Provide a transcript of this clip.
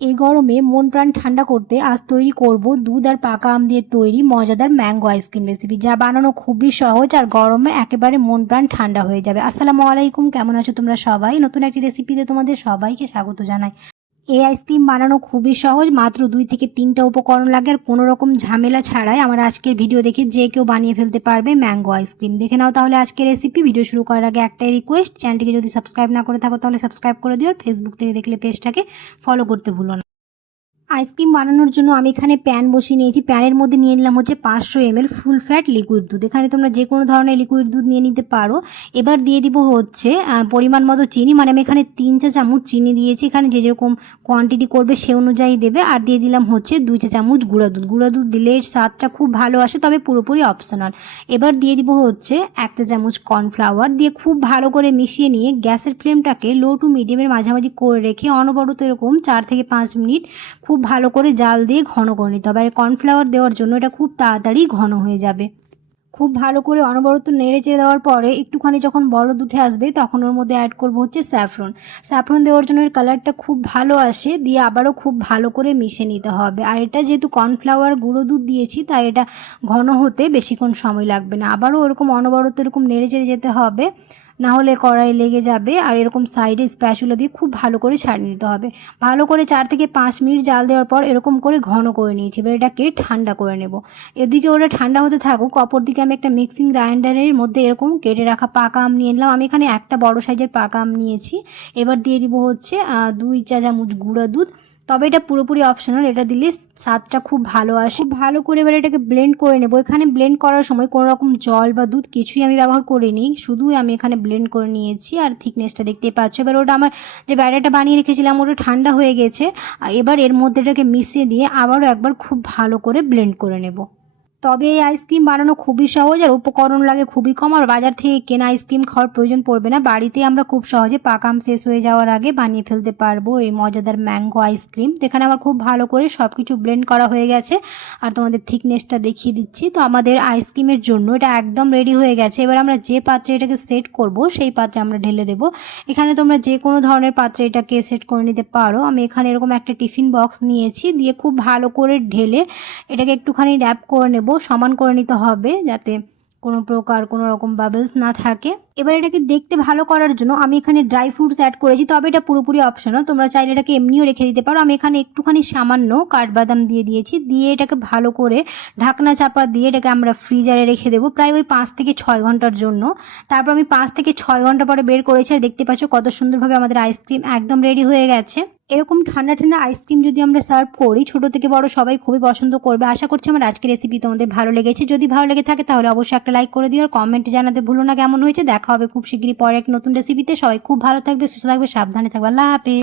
এই গরমে মন প্রাণ ঠান্ডা করতে আজ তৈরি করব দুধ আর পাকা আম দিয়ে তৈরি মজাদার ম্যাঙ্গো আইসক্রিম রেসিপি যা বানানো খুবই সহজ আর গরমে একেবারে মন প্রাণ ঠান্ডা হয়ে যাবে। আসসালামু আলাইকুম, কেমন আছো তোমরা সবাই? নতুন একটি রেসিপিতে তোমাদের সবাইকে স্বাগত জানাই। এই আইসক্রিম বানানো খুবই সহজ। মাত্র দুই থেকে তিনটা উপকরণ লাগে আর কোনো রকম ঝামেলা ছাড়াই আমার আজকের ভিডিও দেখে যে কেউ বানিয়ে ফেলতে পারবে ম্যাঙ্গো আইসক্রিম দেখে নাও তাহলে আজকের রেসিপি ভিডিও শুরু করার আগে একটাই রিকোয়েস্ট চ্যানেলটিকে যদি সাবস্ক্রাইব না করে থাকো তাহলে সাবস্ক্রাইব করে দিও। ফেসবুক থেকে দেখলে পেজটাকে ফলো করতে ভুলো না। আইসক্রিম বানানোর জন্য আমি এখানে প্যান বসিয়ে নিয়েছি। প্যানের মধ্যে নিয়ে নিলাম হচ্ছে পাঁচশো এমএল ফুল ফ্যাট লিকুইড দুধ। এখানে তোমরা যে কোনো ধরনের লিকুইড দুধ নিয়ে নিতে পারো। এবার দিয়ে দিব হচ্ছে পরিমাণ মতো চিনি। মানে আমি এখানে তিন চা চামচ চিনি দিয়েছি। এখানে যে যেরকম কোয়ান্টিটি করবে সে অনুযায়ী দেবে। আর দিয়ে দিলাম হচ্ছে দুই চা চামচ গুঁড়া দুধ। গুঁড়া দুধ দিলে এর স্বাদটা খুব ভালো আসে, তবে পুরোপুরি অপশনাল এবার দিয়ে দিব হচ্ছে এক চা চামচ কর্নফ্লাওয়ার দিয়ে খুব ভালো করে মিশিয়ে নিয়ে গ্যাসের ফ্লেমটাকে লো টু মিডিয়ামের মাঝামাঝি করে রেখে অনবরত এরকম চার থেকে পাঁচ মিনিট খুব ভালো করে জাল দিয়ে ঘন করে নিতে হবে। আর কর্নফ্লাওয়ার দেওয়ার জন্য এটা খুব তাড়াতাড়ি ঘন হয়ে যাবে। খুব ভালো করে অনবরত নেড়ে চেড়ে দেওয়ার পরে একটুখানি যখন বরদ উঠে আসবে, তখন ওর মধ্যে অ্যাড করব হচ্ছে স্যাফরন স্যাফরন দেওয়ার জন্য এর কালারটা খুব ভালো আসে, দিয়ে আবারও খুব ভালো করে মিশে নিতে হবে। আর এটা যেহেতু কর্নফ্লাওয়ার গুঁড়ো দুধ দিয়েছি, তাই এটা ঘন হতে বেশিক্ষণ সময় লাগবে না। আবারও ওরকম অনবরত এরকম নেড়ে চেড়ে যেতে হবে। না হলে কড়াই লেগে যাবে আর এরকম সাইডে স্প্যাচুলা দিয়ে খুব ভালো করে ছাড়িয়ে নিতে হবে। ভালো করে চার থেকে পাঁচ মিনিট জাল দেওয়ার পর এরকম করে ঘন করে নিয়েছি। এবার এটাকে ঠান্ডা করে নেব। এদিকে ওটা ঠান্ডা হতে থাকুক অপর দিকে আমি একটা মিক্সিং গ্রাইন্ডারের মধ্যে এরকম কেটে রাখা পাকা আম নিয়ে নিলাম। আমি এখানে একটা বড় সাইজের পাকা আম নিয়েছি। এবার দিয়ে দিব হচ্ছে দুই চা চামচ গুঁড়া দুধ তবে এটা পুরোপুরি অপশনাল এটা দিলে স্বাদটা খুব ভালো আসে। ভালো করে এবার এটাকে ব্লেন্ড করে নেব। এখানে ব্লেন্ড করার সময় কোনো রকম জল বা দুধ কিছুই আমি ব্যবহার করিনি। শুধুই আমি এখানে ব্লেন্ড করে নিয়েছি আর থিকনেসটা দেখতে পাচ্ছ। এবার ওটা আমার যে ব্যাটারটা বানিয়ে রেখেছিলাম, ওটা ঠান্ডা হয়ে গেছে। এবার এর মধ্যে এটাকে মিশিয়ে দিয়ে আবারও একবার খুব ভালো করে ব্লেন্ড করে নেব। তবে এই আইসক্রিম বানানো খুবই সহজ আর উপকরণ লাগে খুবই কম আর বাজার থেকে কেনা আইসক্রিম খাওয়ার প্রয়োজন পড়বে না। বাড়িতে আমরা খুব সহজে পাকাম শেষ হয়ে যাওয়ার আগে বানিয়ে ফেলতে পারব এই মজাদার ম্যাঙ্গো আইসক্রিম, যেখানে আমার খুব ভালো করে সব কিছু ব্লেন্ড করা হয়ে গেছে। আর তোমাদের থিকনেসটা দেখিয়ে দিচ্ছি। তো আমাদের আইসক্রিমের জন্য এটা একদম রেডি হয়ে গেছে। এবার আমরা যে পাত্রে এটাকে সেট করব, সেই পাত্রে আমরা ঢেলে দেব। এখানে তোমরা যে কোনো ধরনের পাত্রে এটাকে সেট করে নিতে পারো। আমি এখানে এরকম একটা টিফিন বক্স নিয়েছি, দিয়ে খুব ভালো করে ঢেলে এটাকে একটুখানি র্যাপ করে নেব। সমান করে নিতে হবে যাতে কোনো প্রকার কোনো রকম বাবলস না থাকে। এবার এটাকে দেখতে ভালো করার জন্য আমি এখানে ড্রাই ফ্রুটস অ্যাড করেছি, তবে এটা পুরোপুরি অপশনাল তোমরা চাইলে এটাকে এমনিও রেখে দিতে পারো। আমি এখানে একটুখানি সামান্য কাঠবাদাম দিয়ে দিয়েছি, দিয়ে এটাকে ভালো করে ঢাকনা চাপা দিয়ে এটাকে আমরা ফ্রিজারে রেখে দেবো প্রায় ওই পাঁচ থেকে ছয় ঘণ্টার জন্য। তারপর আমি পাঁচ থেকে ছয় ঘণ্টা পরে বের করেছি আর দেখতে পাচ্ছ কত সুন্দরভাবে আমাদের আইসক্রিম একদম রেডি হয়ে গেছে। এরকম ঠান্ডা ঠান্ডা আইসক্রিম যদি আমরা সার্ভ করি, ছোট থেকে বড় সবাই খুবই পছন্দ করবে। আশা করছি আমার আজকের রেসিপি তোমাদের ভালো লেগেছে। যদি ভালো লেগে থাকে তাহলে অবশ্যই একটা লাইক করে দিও আর কমেন্টে জানাতে ভুলো না কেমন হয়েছে। দেখা হবে খুব শীঘ্রই পরে এক নতুন রেসিপিতে সবাই খুব ভালো থাকবে, সুস্থ থাকবে, সাবধানে থাকবে। আল্লাহ হাফেজ।